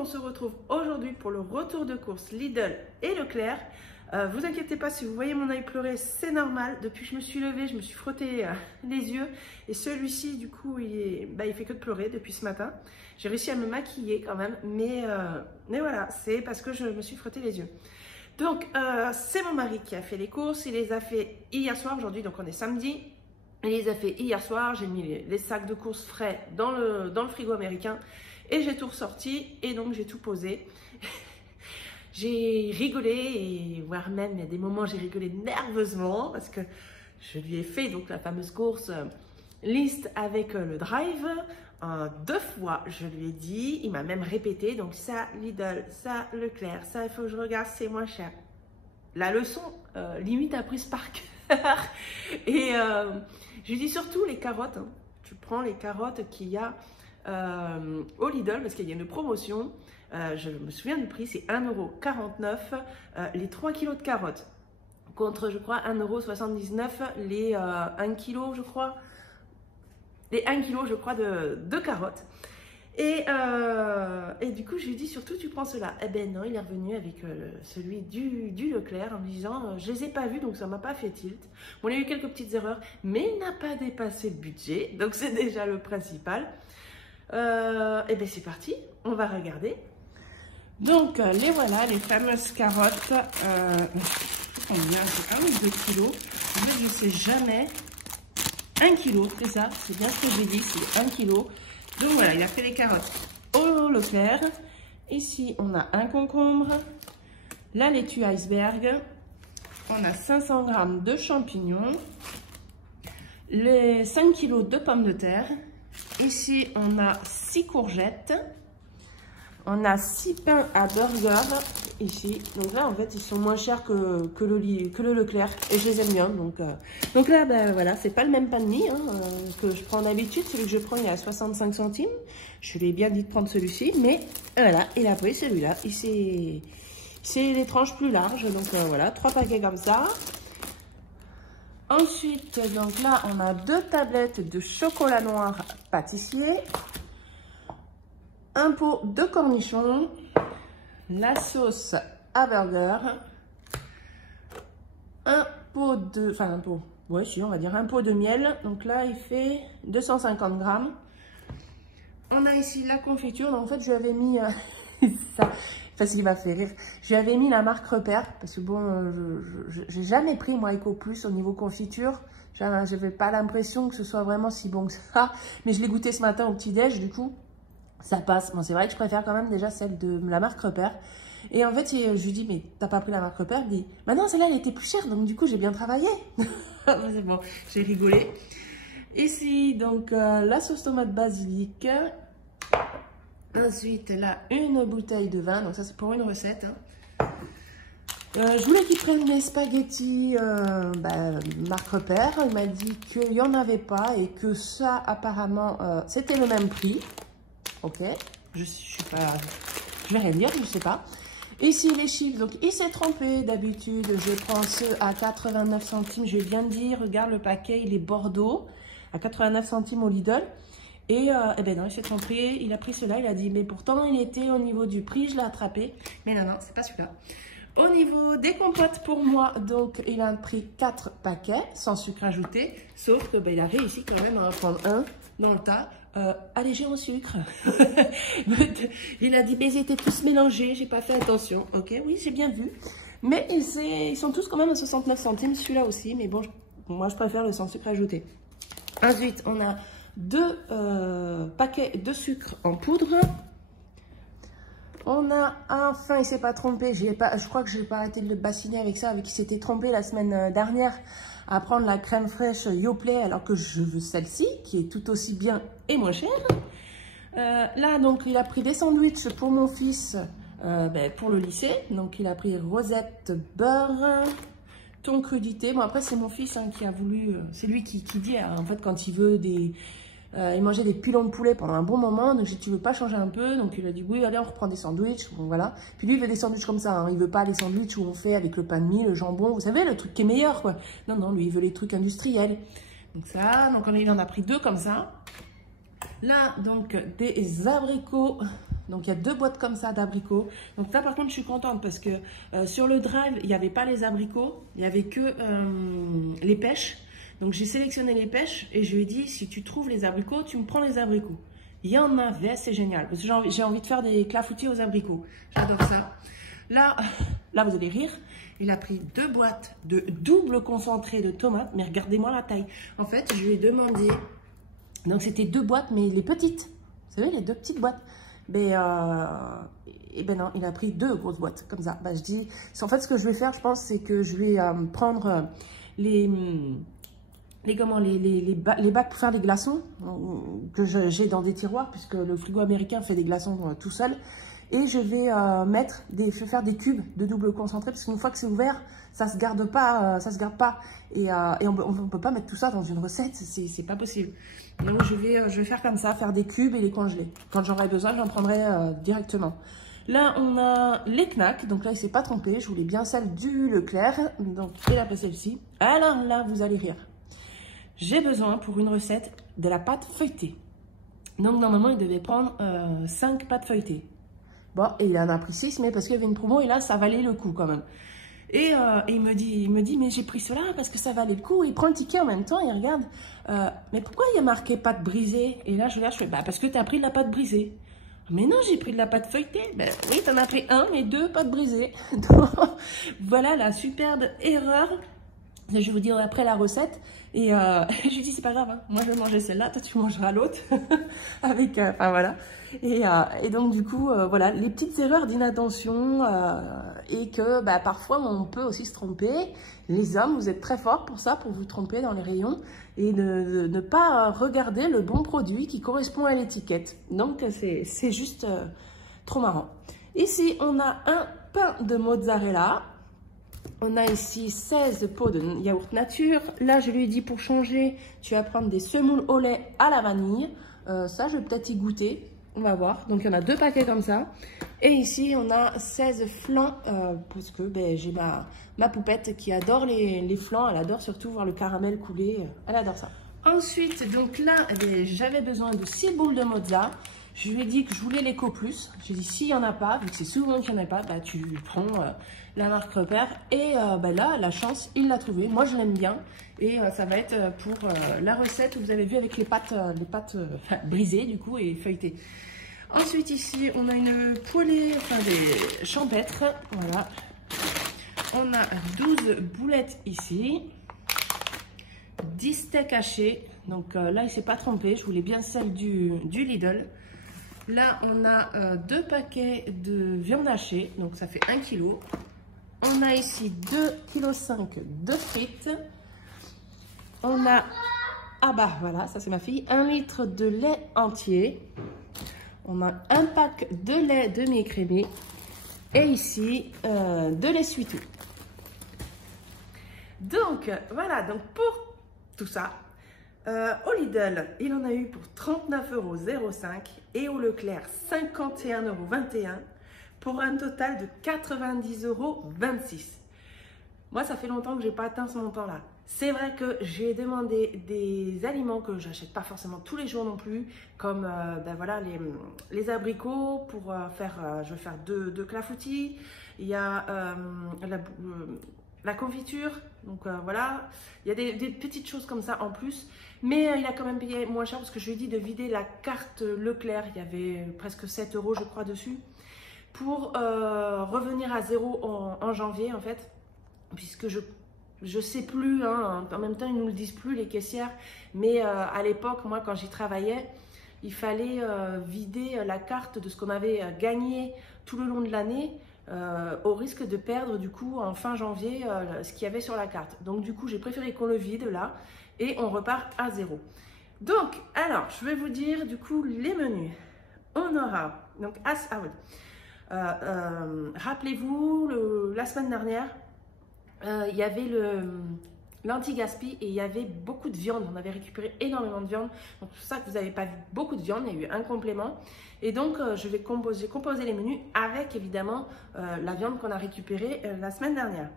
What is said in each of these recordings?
on se retrouve aujourd'hui pour le retour de course Lidl et Leclerc. Vous inquiétez pas, si vous voyez mon œil pleurer, c'est normal. Depuis que je me suis levée, je me suis frotté les yeux. Et celui-ci, du coup, il fait que de pleurer depuis ce matin. J'ai réussi à me maquiller quand même. Mais voilà, c'est parce que je me suis frotté les yeux. Donc, c'est mon mari qui a fait les courses. Il les a fait hier soir, aujourd'hui, donc on est samedi. Il les a fait hier soir. J'ai mis les sacs de courses frais dans le frigo américain. Et j'ai tout ressorti. Et donc, j'ai tout posé. J'ai rigolé, et voire même il y a des moments j'ai rigolé nerveusement parce que je lui ai fait donc la fameuse course liste avec le drive 2 fois. Je lui ai dit, il m'a même répété, donc ça Lidl, ça Leclerc, ça il faut que je regarde, c'est moins cher. La leçon limite apprise par cœur. Et je lui dis surtout les carottes, hein. Tu prends les carottes qu'il y a au Lidl parce qu'il y a une promotion. Je me souviens du prix, c'est 1,49 € les 3 kg de carottes. Contre, je crois, 1,79 € les 1 kg, je crois. Les 1 kg, je crois, de carottes. Et du coup, je lui dis surtout, tu prends cela. Eh ben non, il est revenu avec celui du Leclerc en me disant, je les ai pas vus, donc ça m'a pas fait tilt. Bon, il y a eu quelques petites erreurs, mais il n'a pas dépassé le budget, donc c'est déjà le principal. Eh ben c'est parti, on va regarder. Donc, les voilà, les fameuses carottes. Combien? C'est 1 ou 2 kilos. En fait, je ne sais jamais. 1 kilo, c'est ça. C'est bien ce que j'ai dit, c'est 1 kilo. Donc voilà, il a fait les carottes au Leclerc. Ici, on a un concombre. La laitue iceberg. On a 500 g de champignons. Les 5 kg de pommes de terre. Ici, on a 6 courgettes. On a 6 pains à burger ici. Donc là, en fait, ils sont moins chers que le Leclerc. Et je les aime bien. Donc là, ben, voilà, c'est pas le même pain de mie hein, que je prends d'habitude. Celui que je prends, il est à 65 centimes. Je lui ai bien dit de prendre celui-ci. Mais voilà, il a pris celui-là. C'est les tranches plus larges. Donc voilà, 3 paquets comme ça. Ensuite, donc là, on a 2 tablettes de chocolat noir pâtissier. Un pot de cornichons, la sauce à burger, un pot de miel. Donc là, il fait 250 grammes. On a ici la confiture. Donc en fait, je lui avais mis ça. Parce qu'il va faire rire. Je lui avais mis la marque Repère parce que bon, j'ai jamais pris moi Eco Plus au niveau confiture. Je n'avais pas l'impression que ce soit vraiment si bon que ça. Mais je l'ai goûté ce matin au petit-déj, du coup. Ça passe. Bon, c'est vrai que je préfère quand même déjà celle de la marque Repère. Et en fait, je lui dis, mais t'as pas pris la marque Repère? Il dit, bah non, celle-là, elle était plus chère. Donc, du coup, j'ai bien travaillé. C'est bon, j'ai rigolé. Ici, donc, la sauce tomate basilic. Ensuite, là, une bouteille de vin. Donc, ça, c'est pour une recette. Hein. Je voulais qu'il prenne mes spaghettis marque Repère. Il m'a dit qu'il n'y en avait pas et que ça, apparemment, c'était le même prix. Ok, je vais rien dire, je sais pas. Ici les chips, donc il s'est trompé. D'habitude, je prends ceux à 89 centimes. Je viens de dire, regarde le paquet, il est Bordeaux à 89 centimes au Lidl. Et ben non, il s'est trompé. Il a pris cela. Il a dit, mais pourtant il était au niveau du prix, je l'ai attrapé. Mais non, c'est pas celui-là. Au niveau des compotes pour moi, donc il a pris 4 paquets sans sucre ajouté. Sauf que ben, il avait ici quand même à en prendre un dans le tas. Allégé en sucre. Il a dit, mais ils étaient tous mélangés, j'ai pas fait attention. Ok, oui, j'ai bien vu. Mais ils sont tous quand même à 69 centimes, celui-là aussi. Mais bon, moi, je préfère le sans sucre ajouté. Ensuite, on a 2 paquets de sucre en poudre. On a enfin, il s'est pas trompé. Je crois que je n'ai pas arrêté de le bassiner avec ça, avec qui s'était trompé la semaine dernière à prendre la crème fraîche Yoplait, alors que je veux celle-ci, qui est tout aussi bien et moins chère. Là, donc, il a pris des sandwichs pour mon fils, pour le lycée. Donc, il a pris rosette, beurre, thon crudité. Bon, après, c'est mon fils hein, qui a voulu... c'est lui qui dit, en fait, quand il veut des... il mangeait des pilons de poulet pendant un bon moment, donc j'ai dit, tu veux pas changer un peu? Donc il a dit, oui, allez, on reprend des sandwichs, bon voilà. Puis lui, il veut des sandwichs comme ça, hein. Il veut pas les sandwichs où on fait avec le pain de mie, le jambon, vous savez, le truc qui est meilleur, quoi. Non, non, lui, il veut les trucs industriels. Donc il en a pris 2 comme ça. Là, donc, des abricots Donc, il y a 2 boîtes comme ça d'abricots. Donc, là, par contre, je suis contente parce que sur le drive, il n'y avait pas les abricots. Il n'y avait que les pêches. Donc, j'ai sélectionné les pêches et je lui ai dit, si tu trouves les abricots, tu me prends les abricots. Il y en avait, c'est génial. Parce que j'ai envie de faire des clafoutis aux abricots. J'adore ça. Là, vous allez rire. Il a pris 2 boîtes de double concentré de tomates. Mais regardez-moi la taille. En fait, je lui ai demandé... Donc, c'était 2 boîtes, mais les petites. Vous savez, les 2 petites boîtes. Mais, et ben non, il a pris 2 grosses boîtes, comme ça. Ben, je dis... En fait, ce que je vais faire, je pense, c'est que je vais prendre les bacs pour faire des glaçons que j'ai dans des tiroirs, puisque le frigo américain fait des glaçons tout seul. Et je vais faire des cubes de double concentré, parce qu'une fois que c'est ouvert, ça se garde pas, Et on peut pas mettre tout ça dans une recette, c'est pas possible. Donc je vais faire comme ça, faire des cubes et les congeler. Quand j'aurai besoin, j'en prendrai directement. Là, on a les knacks. Donc là, il s'est pas trompé. Je voulais bien celle du Leclerc. Donc, il a pris celle-ci. Alors là, vous allez rire. J'ai besoin pour une recette de la pâte feuilletée. Donc normalement, il devait prendre 5 pâtes feuilletées. Bon, et il en a pris 6, mais parce qu'il y avait une promo, et là, ça valait le coup quand même. Et il me dit, mais j'ai pris cela parce que ça valait le coup. Il prend le ticket en même temps, il regarde. Mais pourquoi il y a marqué pâte brisée? Et là, je regarde, je fais, bah parce que tu as pris de la pâte brisée. Mais non, j'ai pris de la pâte feuilletée. Ben oui, tu en as pris 1, mais 2 pâtes brisées. Donc, voilà la superbe erreur. Je vais vous dire après la recette. Et je lui dis, c'est pas grave, hein. Moi je vais manger celle-là, toi tu mangeras l'autre. Avec, enfin voilà. Et donc du coup, voilà, les petites erreurs d'inattention et que bah, parfois on peut aussi se tromper. Les hommes, vous êtes très forts pour ça, pour vous tromper dans les rayons et ne pas regarder le bon produit qui correspond à l'étiquette. Donc c'est juste trop marrant. Ici, on a un pain de mozzarella. On a ici 16 pots de yaourt nature. Là, je lui ai dit pour changer, tu vas prendre des semoules au lait à la vanille. Ça, je vais peut-être y goûter. On va voir. Donc, il y en a 2 paquets comme ça. Et ici, on a 16 flancs parce que ben, j'ai ma poupette qui adore les flancs. Elle adore surtout voir le caramel couler. Elle adore ça. Ensuite, donc là, eh j'avais besoin de 6 boules de mozza. Je lui ai dit que je voulais l'éco plus. J'ai dit, s'il n'y en a pas, vu que c'est souvent qu'il n'y en a pas, bah, tu prends la marque repère. Et bah, là, la chance, il l'a trouvé. Moi, je l'aime bien. Et ça va être pour la recette que vous avez vu avec les pâtes brisées, du coup, et feuilletées. Ensuite, ici, on a une poêlée, enfin des champêtres. Voilà. On a 12 boulettes ici. 10 steaks hachés. Donc là, il ne s'est pas trompé. Je voulais bien celle du Lidl. Là, on a 2 paquets de viande hachée, donc ça fait 1 kg. On a ici 2,5 kg de frites. On a, ah bah voilà, ça c'est ma fille, 1 litre de lait entier. On a un pack de lait demi-écrémé. Et ici, de l'essuie-tout. Donc, voilà, donc pour tout ça, au Lidl, il en a eu pour 39,05 € et au Leclerc 51,21 € pour un total de 90,26 €. Moi, ça fait longtemps que je n'ai pas atteint ce montant-là. C'est vrai que j'ai demandé des aliments que je n'achète pas forcément tous les jours non plus, comme ben voilà, les abricots pour je vais faire deux clafoutis. Il y a la confiture, donc voilà, il y a des petites choses comme ça en plus, mais il a quand même payé moins cher parce que je lui ai dit de vider la carte Leclerc, il y avait presque 7 € je crois dessus, pour revenir à zéro en janvier en fait, puisque je sais plus, hein, en même temps ils nous le disent plus les caissières, mais à l'époque moi quand j'y travaillais, il fallait vider la carte de ce qu'on avait gagné tout le long de l'année, au risque de perdre du coup en fin janvier ce qu'il y avait sur la carte. Donc du coup j'ai préféré qu'on le vide là et on repart à zéro. Donc alors je vais vous dire du coup les menus. On aura donc rappelez-vous la semaine dernière il y avait l'anti-gaspi et il y avait beaucoup de viande. On avait récupéré énormément de viande. Donc c'est pour ça que vous n'avez pas vu beaucoup de viande. Il y a eu un complément. Et donc je vais composer les menus avec évidemment la viande qu'on a récupérée la semaine dernière.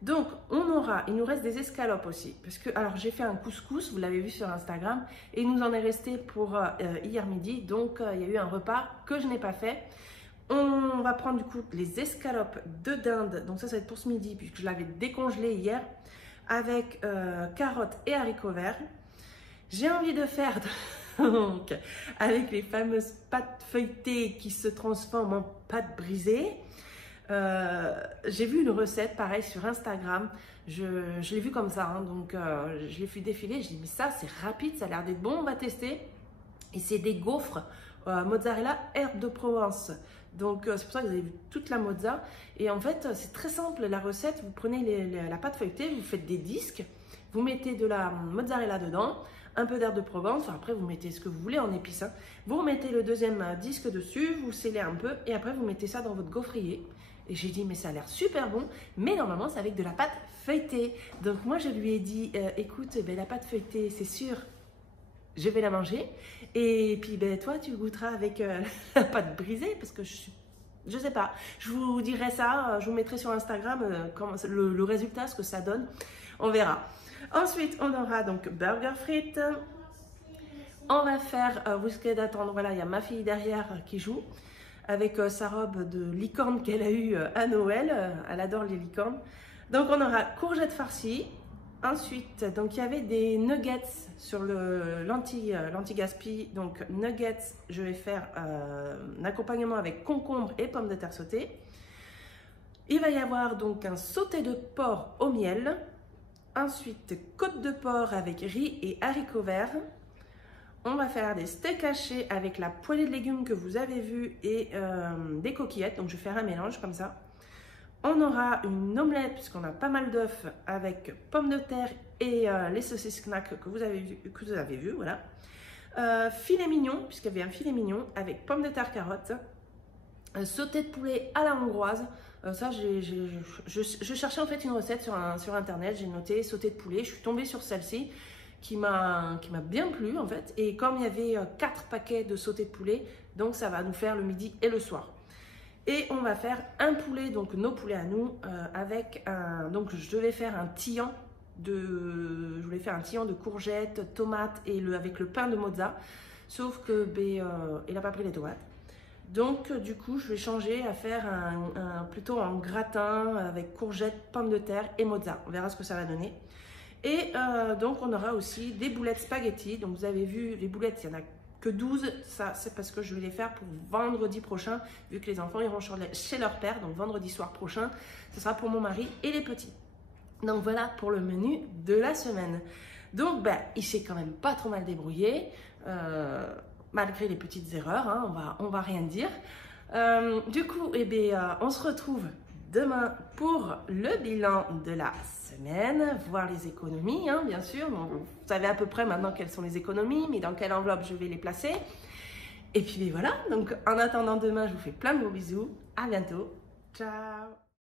Donc, il nous reste des escalopes aussi. Parce que, alors, j'ai fait un couscous, vous l'avez vu sur Instagram, et il nous en est resté pour hier midi. Donc, il y a eu un repas que je n'ai pas fait. On va prendre du coup les escalopes de dinde. Donc, ça va être pour ce midi, puisque je l'avais décongelé hier, avec carottes et haricots verts. J'ai envie de faire donc, avec les fameuses pâtes feuilletées qui se transforment en pâtes brisées. J'ai vu une recette pareil sur Instagram, je l'ai vu comme ça, hein, donc je l'ai fait défiler, je dis mais ça c'est rapide, ça a l'air d'être bon, on va tester. Et c'est des gaufres mozzarella herbe de Provence, donc c'est pour ça que vous avez vu toute la mozza. Et en fait c'est très simple la recette, vous prenez la pâte feuilletée, vous faites des disques, vous mettez de la mozzarella dedans, un peu d'herbe de Provence, enfin, après vous mettez ce que vous voulez en épices, hein. Vous mettez le deuxième disque dessus, vous scellez un peu et après vous mettez ça dans votre gaufrier. Et j'ai dit, mais ça a l'air super bon, mais normalement, c'est avec de la pâte feuilletée. Donc, moi, je lui ai dit, écoute, ben, la pâte feuilletée, c'est sûr, je vais la manger. Et puis, ben, toi, tu goûteras avec la pâte brisée, parce que je sais pas. Je vous dirai ça, je vous mettrai sur Instagram le résultat, ce que ça donne. On verra. Ensuite, on aura donc burger frites. On va faire, vous risquez d'attendre, voilà, il y a ma fille derrière qui joue, avec sa robe de licorne qu'elle a eue à Noël. Elle adore les licornes. Donc, on aura courgettes farcies. Ensuite, donc, il y avait des nuggets sur le l'anti-gaspi. Donc, nuggets, je vais faire un accompagnement avec concombre et pommes de terre sautées. Il va y avoir donc un sauté de porc au miel. Ensuite, côte de porc avec riz et haricots verts. On va faire des steaks hachés avec la poêlée de légumes que vous avez vu et des coquillettes. Donc, je vais faire un mélange comme ça. On aura une omelette puisqu'on a pas mal d'œufs avec pommes de terre et les saucisses knack que vous avez vu, voilà. Filet mignon, puisqu'il y avait un filet mignon avec pommes de terre, carottes. Sauté de poulet à la hongroise. Ça, je cherchais en fait une recette sur internet. J'ai noté sauté de poulet. Je suis tombée sur celle-ci qui m'a bien plu en fait, et comme il y avait 4 paquets de sauté de poulet, donc ça va nous faire le midi et le soir. Et on va faire un poulet, donc nos poulets à nous, avec donc je devais faire un tian de courgettes, tomates et avec le pain de mozza, sauf que il n'a pas pris les tomates. Donc du coup je vais changer à faire plutôt un gratin avec courgettes, pommes de terre et mozza. On verra ce que ça va donner. Et donc on aura aussi des boulettes spaghetti. Donc vous avez vu les boulettes, il n'y en a que 12. Ça c'est parce que je vais les faire pour vendredi prochain, vu que les enfants iront chez leur père. Donc vendredi soir prochain, ce sera pour mon mari et les petits. Donc voilà pour le menu de la semaine. Donc il s'est quand même pas trop mal débrouillé, malgré les petites erreurs, hein, on va rien dire. Du coup, on se retrouve demain pour le bilan de la semaine, voir les économies, hein, bien sûr. Donc, vous savez à peu près maintenant quelles sont les économies, mais dans quelle enveloppe je vais les placer. Et puis voilà, donc en attendant demain, je vous fais plein de gros bisous. À bientôt. Ciao.